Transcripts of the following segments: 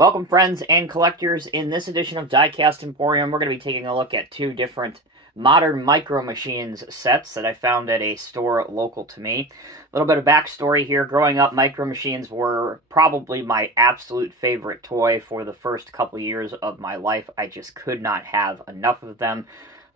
Welcome, friends and collectors. In this edition of Diecast Emporium, we're going to be taking a look at two different modern Micro Machines sets that I found at a store local to me. A little bit of backstory here. Growing up, Micro Machines were probably my absolute favorite toy for the first couple years of my life. I just could not have enough of them.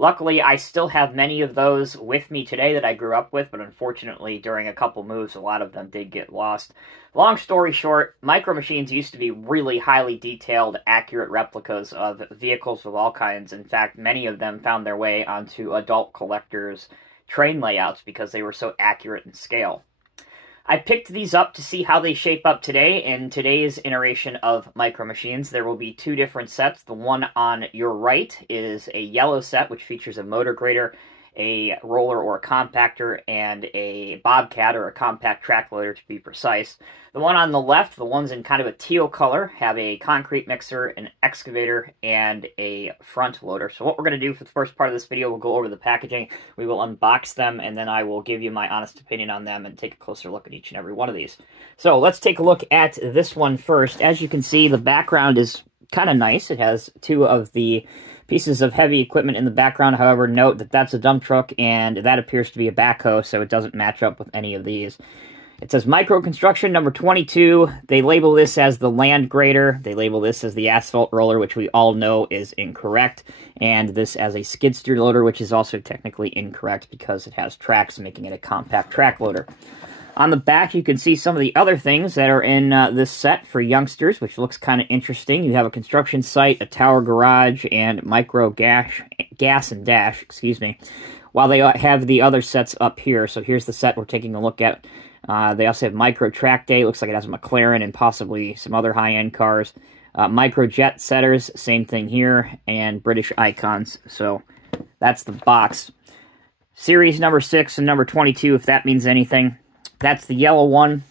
Luckily, I still have many of those with me today that I grew up with, but unfortunately, during a couple moves, a lot of them did get lost. Long story short, Micro Machines used to be really highly detailed, accurate replicas of vehicles of all kinds. In fact, many of them found their way onto adult collectors' train layouts because they were so accurate in scale. I picked these up to see how they shape up today. In today's iteration of Micro Machines, there will be two different sets. The one on your right is a yellow set, which features a motor grader, a roller or a compactor, and a bobcat or a compact track loader to be precise. The one on the left, the ones in kind of a teal color, have a concrete mixer, an excavator, and a front loader. So what we're going to do for the first part of this video, we'll go over the packaging, we will unbox them, and then I will give you my honest opinion on them and take a closer look at each and every one of these. So let's take a look at this one first. As you can see, the background is kind of nice. It has two of the pieces of heavy equipment in the background. However, note that that's a dump truck, and that appears to be a backhoe, so it doesn't match up with any of these. It says Micro Construction number 22. They label this as the land grader. They label this as the asphalt roller, which we all know is incorrect. And this as a skid steer loader, which is also technically incorrect because it has tracks, making it a compact track loader. On the back, you can see some of the other things that are in this set for youngsters, which looks kind of interesting. You have a construction site, a tower garage, and micro gas and dash, excuse me, while they have the other sets up here. So here's the set we're taking a look at. They also have micro track day. Looks like it has a McLaren and possibly some other high-end cars. Micro jet setters, same thing here, and British icons. So that's the box. Series number 6 and number 22, if that means anything. That's the yellow one.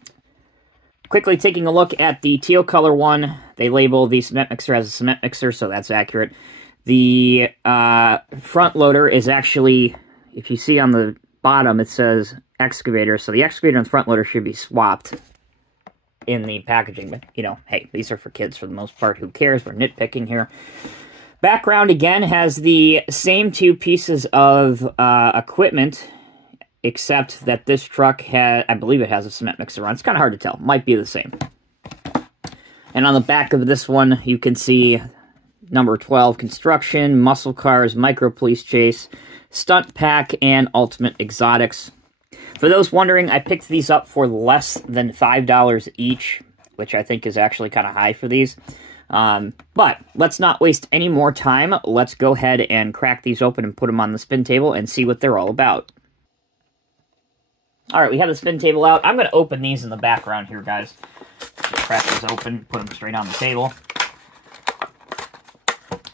Quickly taking a look at the teal color one. They label the cement mixer as a cement mixer, so that's accurate. The front loader is actually, if you see on the bottom, it says excavator. So the excavator and the front loader should be swapped in the packaging. But, you know, hey, these are for kids for the most part. Who cares? We're nitpicking here. Background, again, has the same two pieces of equipment, except that this truck has, I believe it has a cement mixer on. It's kind of hard to tell. Might be the same. And on the back of this one, you can see number 12, construction, muscle cars, micro police chase, stunt pack, and ultimate exotics. For those wondering, I picked these up for less than $5 each, which I think is actually kind of high for these. But let's not waste any more time. Let's go ahead and crack these open and put them on the spin table and see what they're all about. Alright, we have the spin table out. I'm going to open these in the background here, guys. Crack these open, put them straight on the table.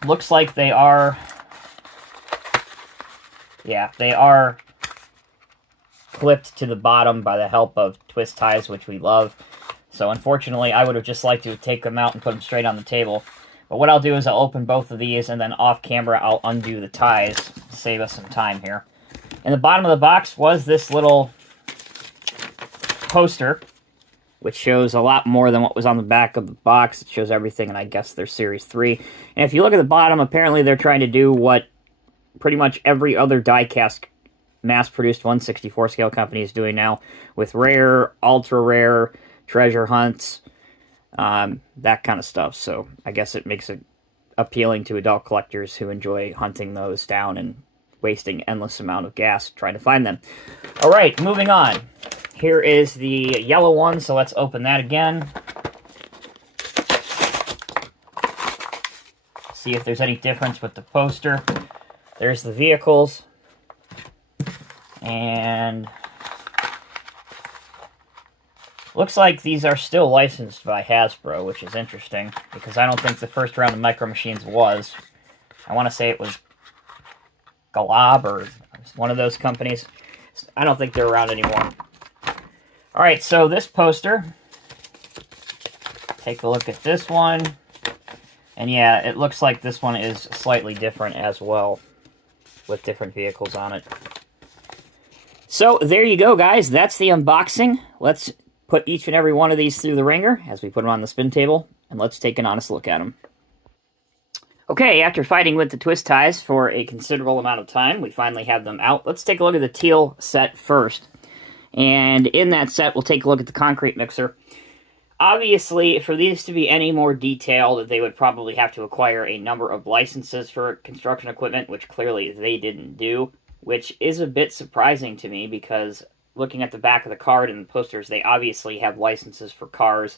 Looks like they are... yeah, they are clipped to the bottom by the help of twist ties, which we love. So unfortunately, I would have just liked to take them out and put them straight on the table. But what I'll do is I'll open both of these, and then off camera, I'll undo the ties to save us some time here. In the bottom of the box was this little poster, which shows a lot more than what was on the back of the box. It shows everything, and I guess they're Series 3. And if you look at the bottom, apparently they're trying to do what pretty much every other die-cast mass-produced 1/64 scale company is doing now, with rare, ultra-rare, treasure hunts, that kind of stuff. So I guess it makes it appealing to adult collectors who enjoy hunting those down and wasting endless amount of gas trying to find them. All right, moving on. Here is the yellow one, so let's open that again. See if there's any difference with the poster. There's the vehicles. And looks like these are still licensed by Hasbro, which is interesting, because I don't think the first round of Micro Machines was. I want to say it was Galab or one of those companies. I don't think they're around anymore. Alright, so this poster, take a look at this one, and yeah, it looks like this one is slightly different as well, with different vehicles on it. So, there you go, guys. That's the unboxing. Let's put each and every one of these through the ringer as we put them on the spin table, and let's take an honest look at them. Okay, after fighting with the twist ties for a considerable amount of time, we finally have them out. Let's take a look at the teal set first. And in that set, we'll take a look at the concrete mixer. Obviously, for these to be any more detailed, they would probably have to acquire a number of licenses for construction equipment, which clearly they didn't do, which is a bit surprising to me because looking at the back of the card and the posters, they obviously have licenses for cars,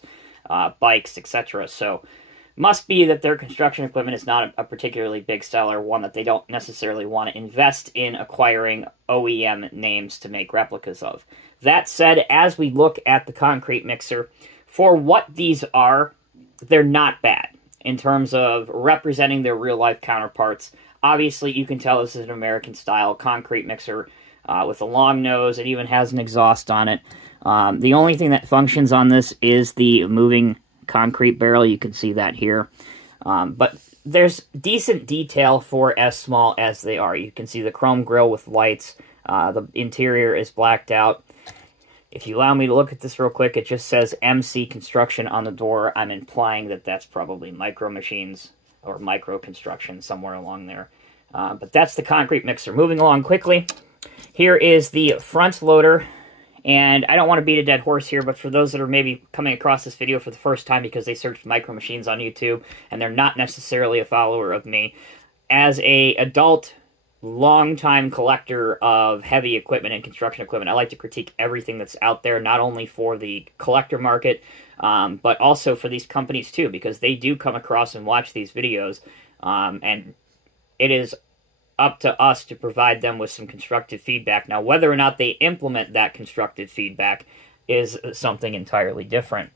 bikes, etc. So must be that their construction equipment is not a particularly big seller, one that they don't necessarily want to invest in acquiring OEM names to make replicas of. That said, as we look at the concrete mixer, for what these are, they're not bad in terms of representing their real-life counterparts. Obviously, you can tell this is an American-style concrete mixer with a long nose. It even has an exhaust on it. The only thing that functions on this is the moving concrete barrel. You can see that here. But there's decent detail for as small as they are. You can see the chrome grille with lights. The interior is blacked out. If you allow me to look at this real quick, it just says MC Construction on the door. I'm implying that that's probably MicroMachines or Micro Construction, somewhere along there. But that's the concrete mixer. Moving along quickly, here is the front loader. And I don't want to beat a dead horse here, but for those that are maybe coming across this video for the first time because they searched MicroMachines on YouTube, and they're not necessarily a follower of me, as a adult, long-time collector of heavy equipment and construction equipment, I like to critique everything that's out there, not only for the collector market, but also for these companies too, because they do come across and watch these videos, and it is up to us to provide them with some constructive feedback. Now, whether or not they implement that constructive feedback is something entirely different.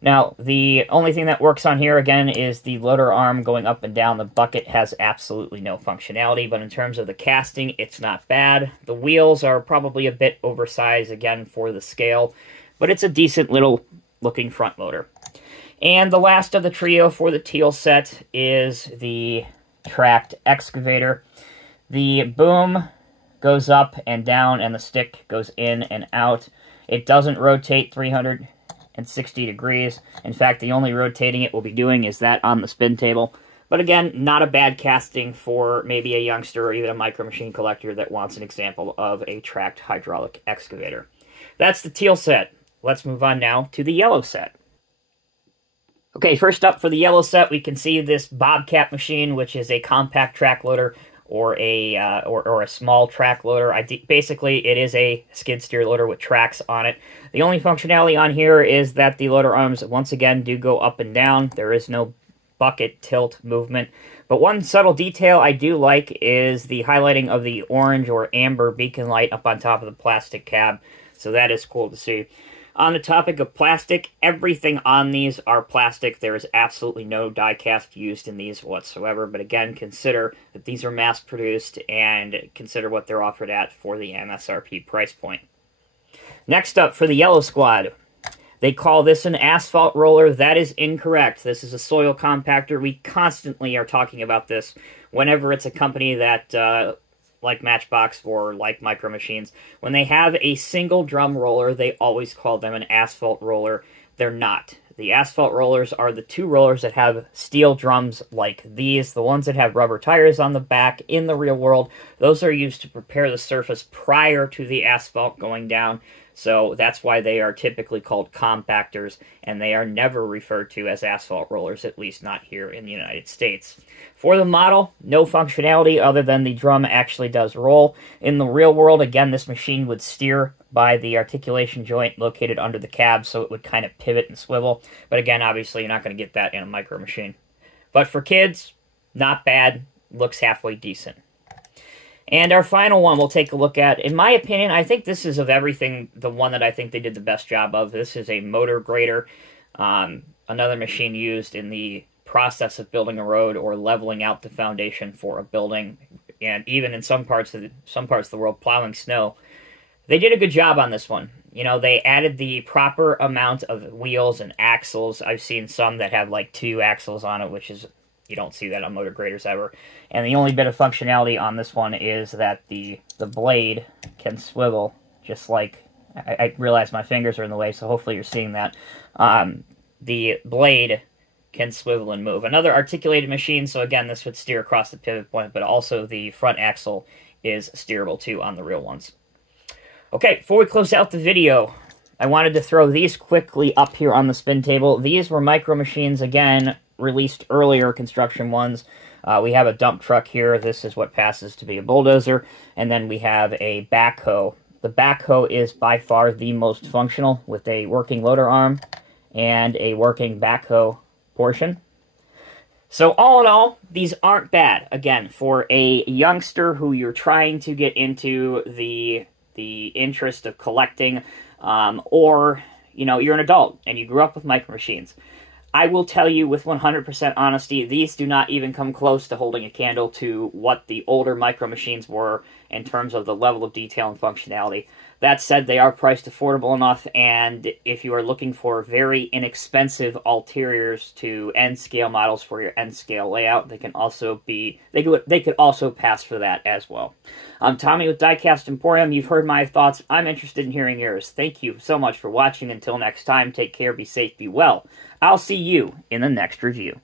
Now, the only thing that works on here, again, is the loader arm going up and down. The bucket has absolutely no functionality, but in terms of the casting, it's not bad. The wheels are probably a bit oversized, again, for the scale, but it's a decent little looking front loader. And the last of the trio for the teal set is the tracked excavator. The boom goes up and down, and the stick goes in and out. It doesn't rotate 360 degrees. In fact, the only rotating it will be doing is that on the spin table. But again, not a bad casting for maybe a youngster or even a micro machine collector that wants an example of a tracked hydraulic excavator. That's the teal set. Let's move on now to the yellow set. Okay, first up for the yellow set, we can see this Bobcat machine, which is a compact track loader or a small track loader. Basically, it is a skid steer loader with tracks on it. The only functionality on here is that the loader arms, once again, do go up and down. There is no bucket tilt movement. But one subtle detail I do like is the highlighting of the orange or amber beacon light up on top of the plastic cab. So that is cool to see. On the topic of plastic, everything on these are plastic. There is absolutely no die cast used in these whatsoever. But again, consider that these are mass-produced and consider what they're offered at for the MSRP price point. Next up, for the yellow squad, they call this an asphalt roller. That is incorrect. This is a soil compactor. We constantly are talking about this whenever it's a company that like Matchbox or like MicroMachines. When they have a single drum roller, they always call them an asphalt roller. They're not. The asphalt rollers are the two rollers that have steel drums like these. The ones that have rubber tires on the back in the real world, those are used to prepare the surface prior to the asphalt going down. So that's why they are typically called compactors, and they are never referred to as asphalt rollers, at least not here in the United States. For the model, no functionality other than the drum actually does roll. In the real world, again, this machine would steer by the articulation joint located under the cab, so it would kind of pivot and swivel. But again, obviously, you're not going to get that in a micro machine. But for kids, not bad. Looks halfway decent. And our final one we'll take a look at. In my opinion, I think this is, of everything, the one that I think they did the best job of. This is a motor grader, another machine used in the process of building a road or leveling out the foundation for a building, and even in some parts of the world, plowing snow. They did a good job on this one. You know, they added the proper amount of wheels and axles. I've seen some that have like 2 axles on it, which is, you don't see that on motor graders ever. And the only bit of functionality on this one is that the blade can swivel, just like, I realize my fingers are in the way, so hopefully you're seeing that. The blade can swivel and move. Another articulated machine, so again, this would steer across the pivot point, but also the front axle is steerable too on the real ones. Okay, before we close out the video, I wanted to throw these quickly up here on the spin table. These were MicroMachines, again, released earlier, construction ones. We have a dump truck here. This is what passes to be a bulldozer. And then we have a backhoe. The backhoe is by far the most functional, with a working loader arm and a working backhoe portion. So all in all, these aren't bad. Again, for a youngster who you're trying to get into the interest of collecting, or, you know, you're an adult and you grew up with MicroMachines. I will tell you with 100% honesty, these do not even come close to holding a candle to what the older MicroMachines were in terms of the level of detail and functionality. That said, they are priced affordable enough, and if you are looking for very inexpensive ulteriors to N-scale models for your N-scale layout, they can also be, they could also pass for that as well. I'm Tommy with Diecast Emporium. You've heard my thoughts. I'm interested in hearing yours. Thank you so much for watching. Until next time, take care, be safe, be well. I'll see you in the next review.